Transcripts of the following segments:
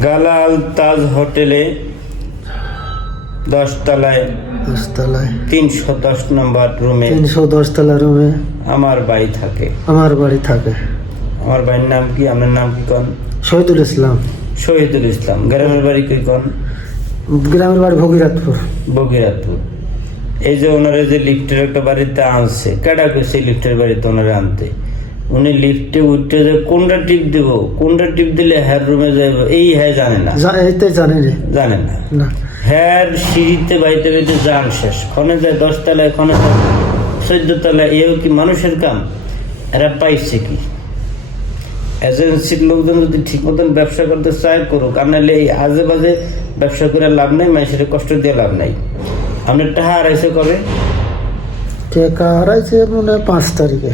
গালাল তাজ হোটেলে 10 তলায় 310 নম্বর রুমে 310 তলা রুমে আমার বাড়ি থাকে। আমার বাড়ির নাম কি? আপনার নাম কি কোন? শহীদুল ইসলাম। শহীদুল ইসলাম। গ্রামের বাড়ি কি কোন? গ্রামের বাড়ি ভগীরথপুর। এই যে ওনারা যে লিফটের একটা বাড়িতে আনছে, কেডা কইছে লিফটের বাড়িতে ওনারা আনতে? উনি লিফটে উঠতে যে কোনটা টিপ দিলে হ্যার রুমে যাইব এই হ্যাঁ জানে না। জানে না। হ্যার সিঁড়িতে বাইতে বাইতে যান শেষ, ক্ষণে যায় 10 তলায়, ক্ষণে যায় 14 তলায়। এও কি মানুষের কাম? এরা পাইছে কি? এজেন্সির লোকজন যদি ঠিক মতন ব্যবসা করতে চায় করুক, আর নাহলে এই আজে বাজে ব্যবসা করে লাভ নাই, মানুষের কষ্ট দিয়ে লাভ নাই। আপনার টাকা হারাইছে কবে? টাকা হারাইছে মনে 5 তারিখে।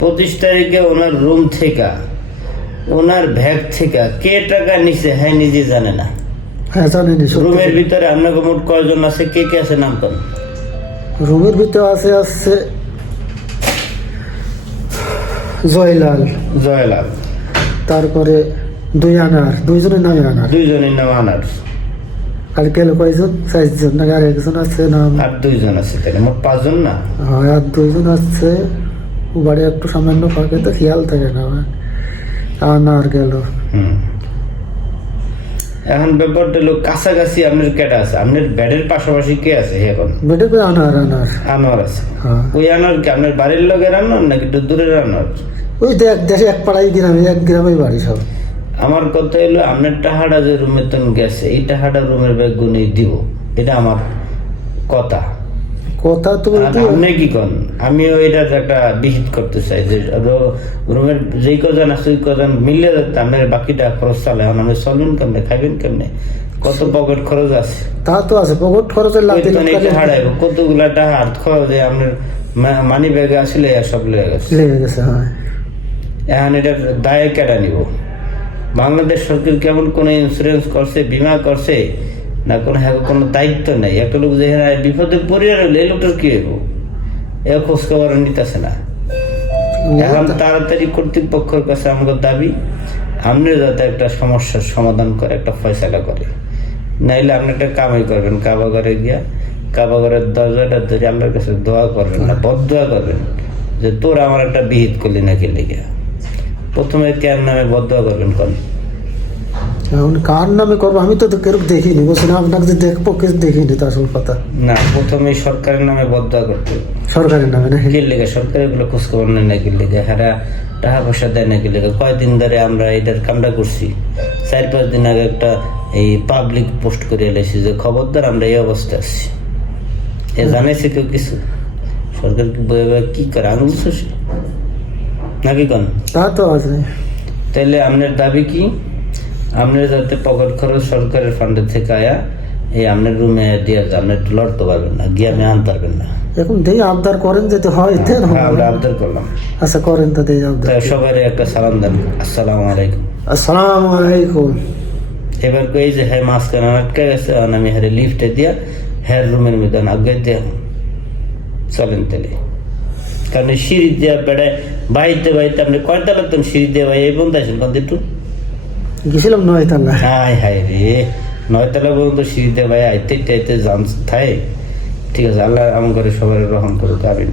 25 তারিখে ওনার রুম থেকে, ওনার ব্যাগ থেকে কে টাকা নিছে হ্যাঁ নিজে জানে না। রুমের ভিতরে আপনার মোট কয়জন আছে? কে কে আছে নাম করেন? রুমের ভিতরে আছে জয়লাল, তারপরে দুইজনের নাম আনার। আর গেল কয়জন? 4জন। আর একজন আছে নাম, আর 2জন আছে, তাহলে মোট 5 জন না? হ্যাঁ, আর 2জন আছে। বাড়ি একটু সামান্য ফাঁকে তো খেয়াল থাকে না। আনার গেল। এখন ব্যাপারটা লোক কাছাকাছি আপনার কেটা আছে? আপনার বেডের পাশাপাশি কে আছে এখন? বেডে আনার আছে। ওই আনার কি আপনার বাড়ির লোকের আনার নাকি একটু দূরের আনার? ওই দেশে এক পাড়াই এক গ্রামে বাড়ি সব। আমার কথা হলো আপনার টাহাটা যে রুমের তন গেছে, এই টাহাটা রুমের ব্যাগ গুনে দিব, এটা আমার কথা। আপনি কি কন? আমিও এটার একটা বিহিত করতে চাই যে রুমের যেই কজন আছে ওই কজন মিলে যাতে আপনার বাকিটা খরচ চালে। এখন আপনি চলবেন কেমনে, খাইবেন কেমনে, কত পকেট খরচ আছে? তা তো আছে, পকেট খরচের হারাইব কতগুলা টাকা হাত খরচ আপনার মানি ব্যাগে আসলে সব লেগে গেছে। এখন এটার দায় কেটে নিব? বাংলাদেশ সরকার কেমন কোন ইন্স্যুরেন্স করছে, বীমা করছে না? কোনো দায়িত্ব নেই। একটা লোক যে বিপদে পরিবার হইলে এই লোকটার কি হইব? এ খোঁজ খবর নিতেছে না। এখন তাড়াতাড়ি কর্তৃপক্ষের কাছে আমাদের দাবি, আপনি যাতে একটা সমস্যার সমাধান করে, একটা ফয়সালা করে। নাইলে আপনি একটা কামাই করবেন, কাবাঘরে গিয়া কাবাঘরের দরজাটা ধরে আল্লাহর কাছে দোয়া করবেন না, বদদোয়া করবেন যে তোর আমার একটা বিহিত করলি না খেলে গিয়া। প্রথমে কার নামে বদদোয়া করবেন? কোন এখন কার নামে করবো? আমি তো কেউ দেখিনি, বলছিলাম আপনাকে যে দেখবো, কেউ দেখিনি। তো আসল কথা না, প্রথমে সরকারের নামে বদদোয়া করতে। সরকারের নামে না? কি লেগে সরকার এগুলো খোঁজ খবর নেয় না? কি লেগে হারা টাকা পয়সা দেয় না? কি লেগে? কয়দিন ধরে আমরা এটার কামটা করছি। 4-5 দিন আগে একটা এই পাবলিক পোস্ট করে এলেছি যে খবরদার আমরা এই অবস্থা আছি। এ জানাইছে কেউ কিছু? সরকার কি করে আঙুল শোষে নাকি কোন? তা তো আছে। তাহলে আপনার দাবি কি? আপনার যাতে পকেট খরচ সরকারের ফান্ডের থেকে আয়া এই আপনার রুমে দিয়ে আপনি লড়তে পারবেন না, গিয়ে আপনি আনতে পারবেন না। এখন দেই আবদার করেন যেতে হয়। আমরা আবদার করলাম। আচ্ছা করেন তো, দেই আবদার। সবাই একটা সালাম দেন, আসসালামু আলাইকুম। আসসালামু আলাইকুম। এবার কই যে হ্যাঁ মাঝখানে আটকে গেছে, আমি হ্যাঁ লিফটে দিয়া হ্যার রুমের মধ্যে আগে দিয়ে চলেন তাহলে। কারণ সিঁড়ি দিয়া বেড়ায় বাইতে আপনি কয়টা লাগতেন সিঁড়ি দিয়ে ভাই? এই বন্ধু আছেন কোন একটু গেছিলাম 9 তলা। হাই রে, 9 তলা পর্যন্ত সিঁড়ি দিয়ে ভাই আইতে জান থাকে। ঠিক আছে, আল্লাহ আমার ঘরে সবার রহম করুক। আমিন।